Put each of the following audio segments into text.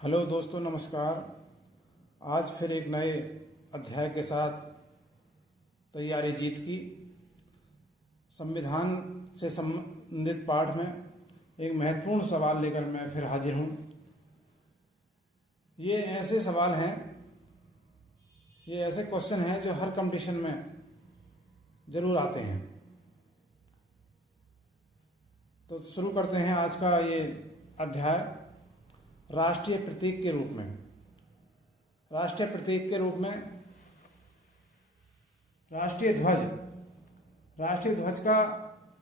Hello दोस्तों, नमस्कार। आज फिर एक नए अध्याय के साथ तैयारी जीत की संविधान से संबंधित पाठ में एक महत्वपूर्ण सवाल लेकर मैं फिर हाजिर हूँ। ये ऐसे सवाल हैं, ये ऐसे क्वेश्चन हैं जो हर कंपटीशन में ज़रूर आते हैं। तो शुरू करते हैं आज का ये अध्याय। राष्ट्रीय प्रतीक के रूप में, राष्ट्रीय प्रतीक के रूप में राष्ट्रीय ध्वज का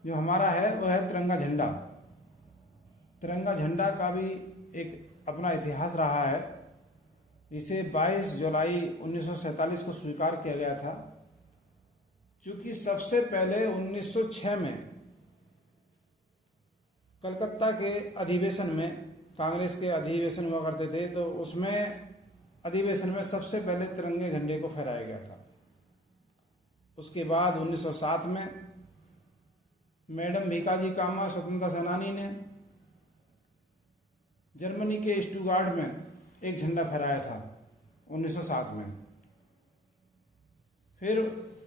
जो हमारा है वह है तिरंगा झंडा। तिरंगा झंडा का भी एक अपना इतिहास रहा है। इसे 22 जुलाई 1947 को स्वीकार किया गया था, क्योंकि सबसे पहले 1906 में कलकत्ता के अधिवेशन में, कांग्रेस के अधिवेशन हुआ करते थे, तो उसमें अधिवेशन में सबसे पहले तिरंगे झंडे को फहराया गया था। उसके बाद 1907 में मैडम भीकाजी कामा स्वतंत्रता सेनानी ने जर्मनी के स्टुटगार्ट में एक झंडा फहराया था 1907 में। फिर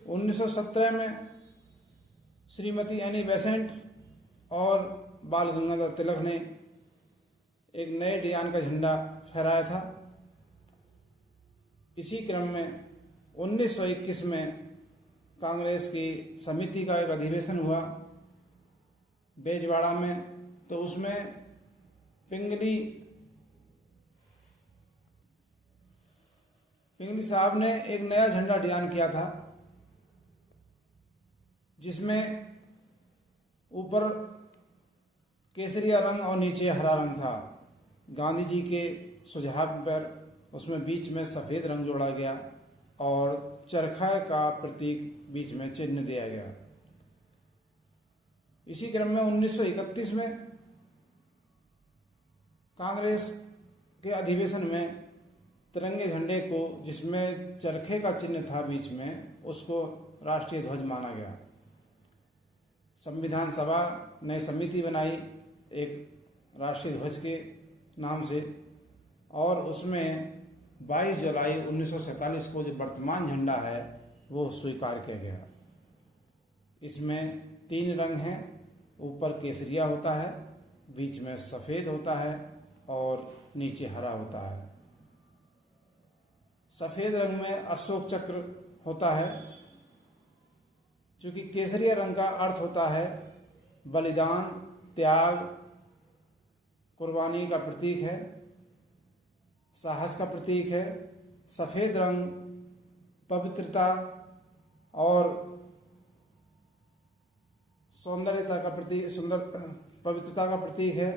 1917 में श्रीमती एनी बेसेंट और बाल गंगाधर तिलक ने एक नए डिजाइन का झंडा फहराया था। इसी क्रम में 1921 में कांग्रेस की समिति का एक अधिवेशन हुआ बेजवाड़ा में, तो उसमें पिंगली साहब ने एक नया झंडा डिजाइन किया था, जिसमें ऊपर केसरिया रंग और नीचे हरा रंग था। गांधी जी के सुझाव पर उसमें बीच में सफ़ेद रंग जोड़ा गया और चरखा का प्रतीक बीच में चिन्ह दिया गया। इसी क्रम में 1931 में कांग्रेस के अधिवेशन में तिरंगे झंडे को, जिसमें चरखे का चिन्ह था बीच में, उसको राष्ट्रीय ध्वज माना गया। संविधान सभा ने समिति बनाई एक राष्ट्रीय ध्वज के नाम से, और उसमें 22 जुलाई 1947 को जो वर्तमान झंडा है वो स्वीकार किया गया। इसमें 3 रंग हैं। ऊपर केसरिया होता है, बीच में सफ़ेद होता है और नीचे हरा होता है। सफ़ेद रंग में अशोक चक्र होता है, क्योंकि केसरिया रंग का अर्थ होता है बलिदान, त्याग, कुर्बानी का प्रतीक है, साहस का प्रतीक है। सफ़ेद रंग पवित्रता और सौंदर्यता का प्रतीक, पवित्रता का प्रतीक है।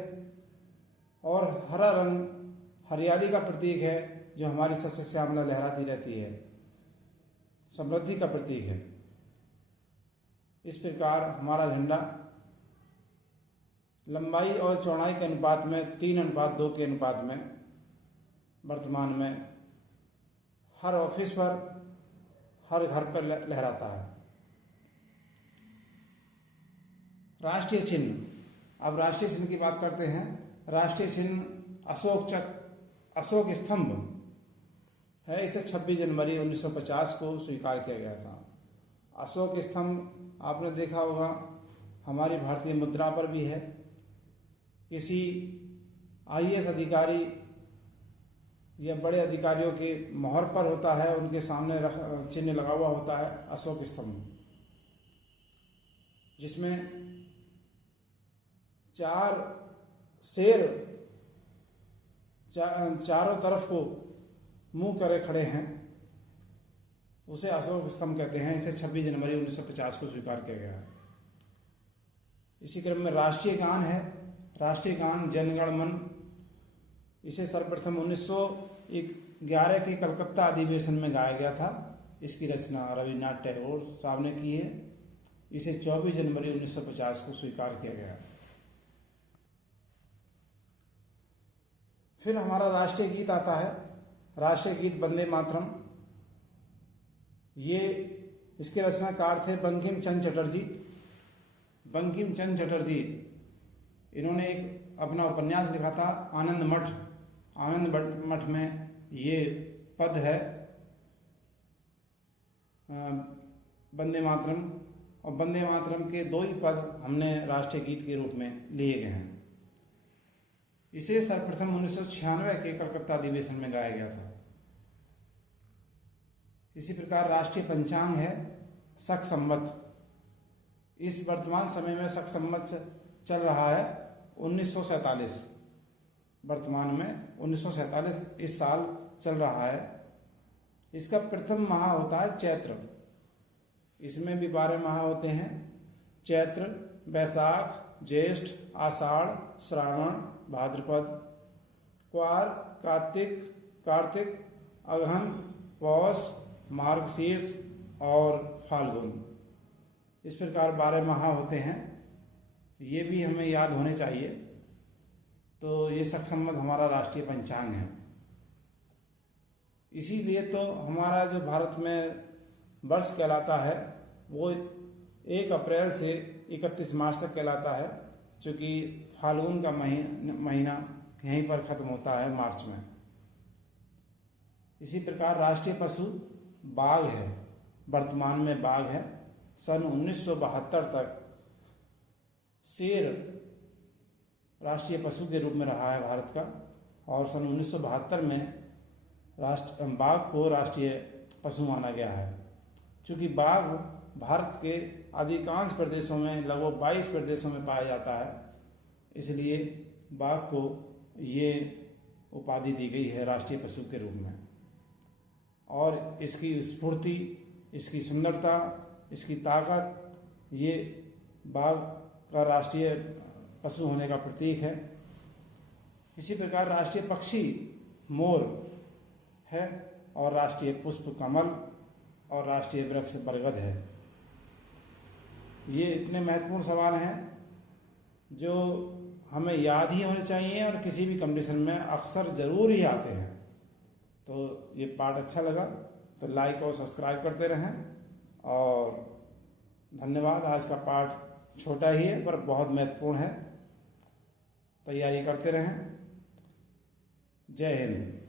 और हरा रंग हरियाली का प्रतीक है, जो हमारी सस्य श्यामला लहराती रहती है, समृद्धि का प्रतीक है। इस प्रकार हमारा झंडा लंबाई और चौड़ाई के अनुपात में 3:2 के अनुपात में वर्तमान में हर ऑफिस पर, हर घर पर लहराता है। राष्ट्रीय चिन्ह। अब राष्ट्रीय चिन्ह की बात करते हैं। राष्ट्रीय चिन्ह अशोक स्तंभ है। इसे 26 जनवरी 1950 को स्वीकार किया गया था। अशोक स्तंभ आपने देखा होगा, हमारी भारतीय मुद्रा पर भी है। किसी IAS अधिकारी या बड़े अधिकारियों के मोहर पर होता है, उनके सामने चिन्ह लगा हुआ होता है अशोक स्तंभ, जिसमें 4 शेर चारों तरफ को मुंह करे खड़े हैं। उसे अशोक स्तंभ कहते हैं। इसे 26 जनवरी 1950 को स्वीकार किया गया है। इसी क्रम में राष्ट्रीय गान है। राष्ट्रीय गान जन गण मन। इसे सर्वप्रथम 1911 के कलकत्ता अधिवेशन में गाया गया था। इसकी रचना रविन्द्रनाथ टैगोर साहब ने की है। इसे 24 जनवरी 1950 को स्वीकार किया गया। फिर हमारा राष्ट्रीय गीत आता है। राष्ट्रीय गीत वंदे मातरम। ये इसके रचनाकार थे बंकिम चंद्र चटर्जी। इन्होंने एक अपना उपन्यास लिखा था आनंद मठ, आनंद मठ में ये पद है वंदे मातरम, और वंदे मातरम के 2 ही पद हमने राष्ट्रीय गीत के रूप में लिए गए हैं। इसे सर्वप्रथम 1996 के कलकत्ता अधिवेशन में गाया गया था। इसी प्रकार राष्ट्रीय पंचांग है शक संवत। इस वर्तमान समय में शक संवत चल रहा है 1947, वर्तमान में 1947 इस साल चल रहा है। इसका प्रथम माह होता है चैत्र। इसमें भी 12 माह होते हैं, चैत्र, बैसाख, ज्येष्ठ, आषाढ़, श्रावण, भाद्रपद, क्वार, कार्तिक, अगहन, पौष, मार्गशीर्ष और फाल्गुन। इस प्रकार 12 माह होते हैं। ये भी हमें याद होने चाहिए। तो ये शक संवत हमारा राष्ट्रीय पंचांग है। इसीलिए तो हमारा जो भारत में वर्ष कहलाता है वो 1 अप्रैल से 31 मार्च तक कहलाता है, क्योंकि फाल्गुन का महीना यहीं पर खत्म होता है मार्च में। इसी प्रकार राष्ट्रीय पशु बाघ है, वर्तमान में बाघ है। सन 1972 तक शेर राष्ट्रीय पशु के रूप में रहा है भारत का, और सन 1972 में बाघ को राष्ट्रीय पशु माना गया है। चूँकि बाघ भारत के अधिकांश प्रदेशों में, लगभग 22 प्रदेशों में पाया जाता है, इसलिए बाघ को ये उपाधि दी गई है राष्ट्रीय पशु के रूप में। और इसकी स्फूर्ति, इसकी सुंदरता, इसकी ताकत, ये बाघ का राष्ट्रीय पशु होने का प्रतीक है। इसी प्रकार राष्ट्रीय पक्षी मोर है, और राष्ट्रीय पुष्प कमल, और राष्ट्रीय वृक्ष बरगद है। ये इतने महत्वपूर्ण सवाल हैं जो हमें याद ही होने चाहिए, और किसी भी कंपटीशन में अक्सर जरूर ही आते हैं। तो ये पाठ अच्छा लगा तो लाइक और सब्सक्राइब करते रहें, और धन्यवाद। आज का पाठ छोटा ही है पर बहुत महत्वपूर्ण है। तैयारी करते रहें। जय हिंद।